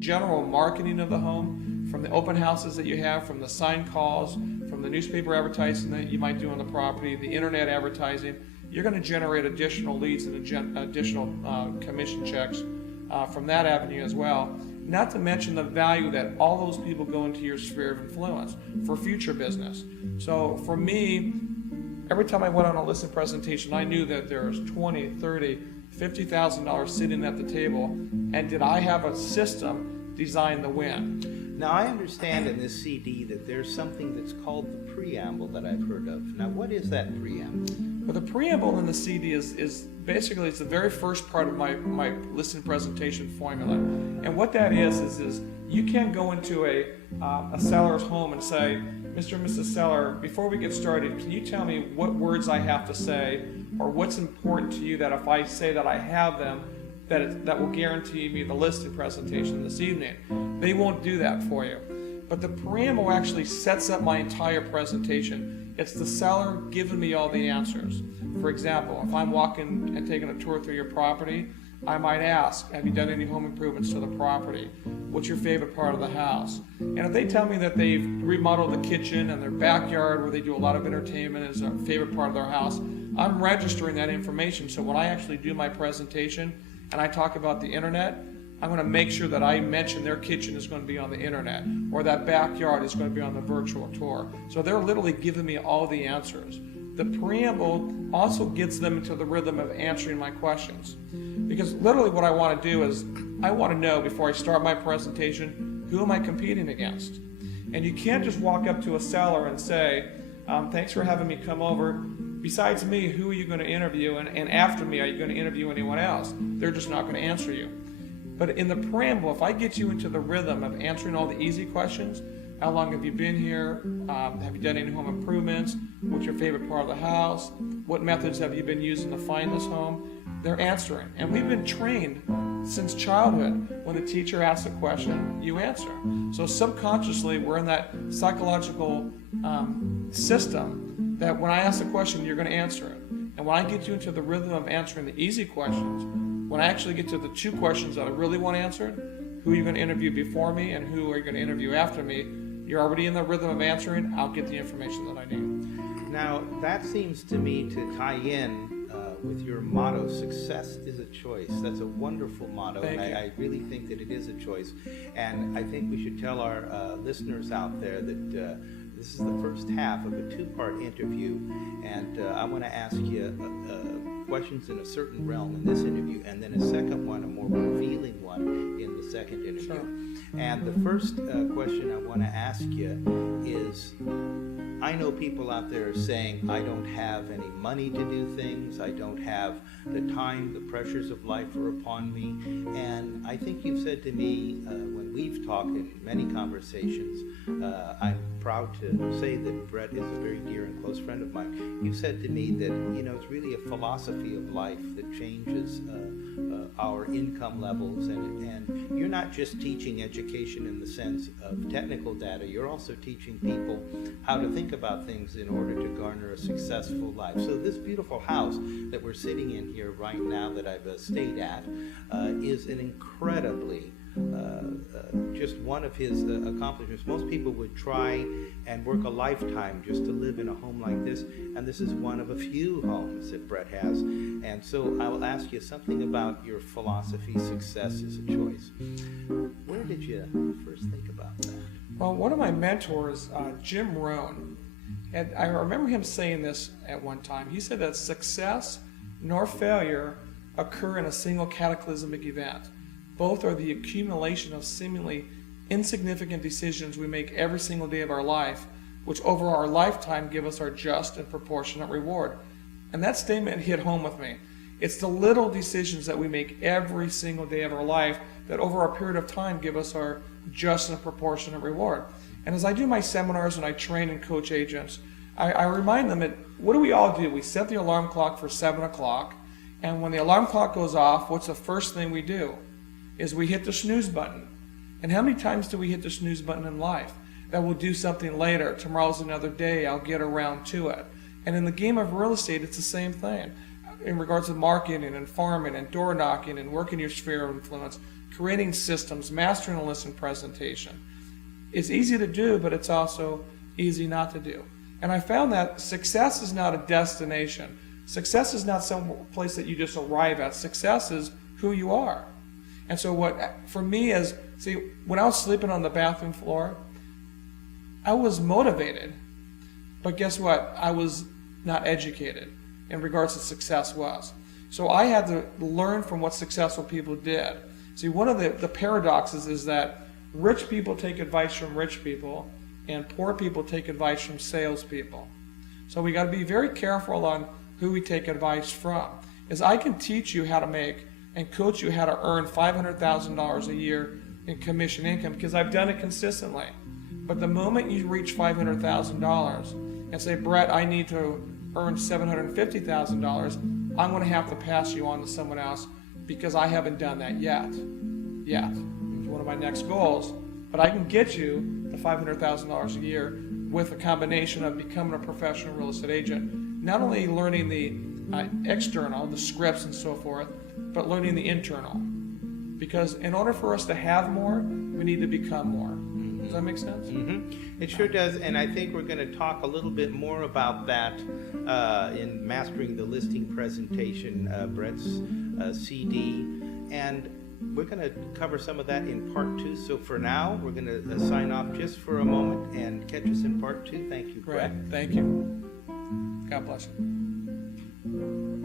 general marketing of the home, from the open houses that you have, from the sign calls, from the newspaper advertising that you might do on the property, the internet advertising, you're going to generate additional leads and additional commission checks from that avenue as well. Not to mention the value that all those people go into your sphere of influence for future business. So for me, every time I went on a listing presentation, I knew that there was $20, $30, $50,000 sitting at the table, and did I have a system designed to win? Now, I understand in this CD that there's something that's called the preamble that I've heard of. Now, what is that preamble? Well, the preamble in the CD is basically, it's the very first part of my listing presentation formula. And what that is you can't go into a seller's home and say, Mr. and Mrs. Seller, before we get started, can you tell me what words I have to say, or what's important to you that if I say that I have them, that will guarantee me the listing presentation this evening? They won't do that for you. But the preamble actually sets up my entire presentation. It's the seller giving me all the answers. For example, if I'm walking and taking a tour through your property, I might ask, have you done any home improvements to the property? What's your favorite part of the house? And if they tell me that they've remodeled the kitchen and their backyard where they do a lot of entertainment is a favorite part of their house, I'm registering that information. So when I actually do my presentation and I talk about the internet, I'm going to make sure that I mention their kitchen is going to be on the internet, or that backyard is going to be on the virtual tour. So they're literally giving me all the answers. The preamble also gets them into the rhythm of answering my questions. Because literally what I want to do is, I want to know before I start my presentation, who am I competing against? And you can't just walk up to a seller and say, thanks for having me come over. Besides me, who are you going to interview? And after me, are you going to interview anyone else? They're just not going to answer you. But in the preamble, if I get you into the rhythm of answering all the easy questions, how long have you been here? Have you done any home improvements? What's your favorite part of the house? What methods have you been using to find this home? They're answering. And we've been trained since childhood. When the teacher asks a question, you answer. So subconsciously, we're in that psychological system that when I ask a question, you're going to answer it. And when I get you into the rhythm of answering the easy questions, when I actually get to the two questions that I really want answered, who are you going to interview before me and who are you going to interview after me, you're already in the rhythm of answering, I'll get the information that I need. Now, that seems to me to tie in with your motto, success is a choice. That's a wonderful motto, Thank and you. I really think that it is a choice. And I think we should tell our listeners out there that this is the first half of a two-part interview, and I want to ask you questions in a certain realm in this interview, and then a second one, a more revealing one, in the second interview. Sure. And the first question I want to ask you is, I know people out there are saying, I don't have any money to do things, I don't have the time, the pressures of life are upon me. And I think you've said to me, when we've talked in many conversations, I'm proud to say that Brett is a very dear and close friend of mine. You said to me that, it's really a philosophy of life that changes our income levels, and you're not just teaching education in the sense of technical data, you're also teaching people how to think about things in order to garner a successful life. So this beautiful house that we're sitting in here right now that I've stayed at is an incredibly just one of his accomplishments. Most people would try and work a lifetime just to live in a home like this, and this is one of a few homes that Brett has. And so I will ask you something about your philosophy, success is a choice. Where did you first think about that? Well, one of my mentors, Jim Rohn, and I remember him saying this at one time. He said that success nor failure occur in a single cataclysmic event. Both are the accumulation of seemingly insignificant decisions we make every single day of our life, which over our lifetime give us our just and proportionate reward. And that statement hit home with me. It's the little decisions that we make every single day of our life that over a period of time give us our just and proportionate reward. And as I do my seminars and I train and coach agents, I remind them that what do we all do? We set the alarm clock for 7 o'clock, and when the alarm clock goes off, what's the first thing we do? Is we hit the snooze button. And how many times do we hit the snooze button in life? That we'll do something later. Tomorrow's another day. I'll get around to it. And in the game of real estate, it's the same thing. In regards to marketing and farming and door knocking and working your sphere of influence, creating systems, mastering a listing presentation. It's easy to do, but it's also easy not to do. And I found that success is not a destination. Success is not some place that you just arrive at. Success is who you are. And so what, for me is, see, when I was sleeping on the bathroom floor, I was motivated. But guess what? I was not educated in regards to success was. So I had to learn from what successful people did. See, one of the paradoxes is that rich people take advice from rich people, and poor people take advice from salespeople. So we got to be very careful on who we take advice from. Is I can teach you how to make and coach you how to earn $500,000 a year in commission income because I've done it consistently. But the moment you reach $500,000 and say, Brett, I need to earn $750,000, I'm going to have to pass you on to someone else because I haven't done that yet. It's one of my next goals. But I can get you the $500,000 a year with a combination of becoming a professional real estate agent, not only learning the external, the scripts and so forth, but learning the internal. Because in order for us to have more, we need to become more. Does that make sense? Mm-hmm. It sure does, and I think we're going to talk a little bit more about that in Mastering the Listing Presentation, Brett's CD, and we're going to cover some of that in part 2. So for now, we're going to sign off just for a moment and catch us in part 2. Thank you, Brett. Thank you. God bless you.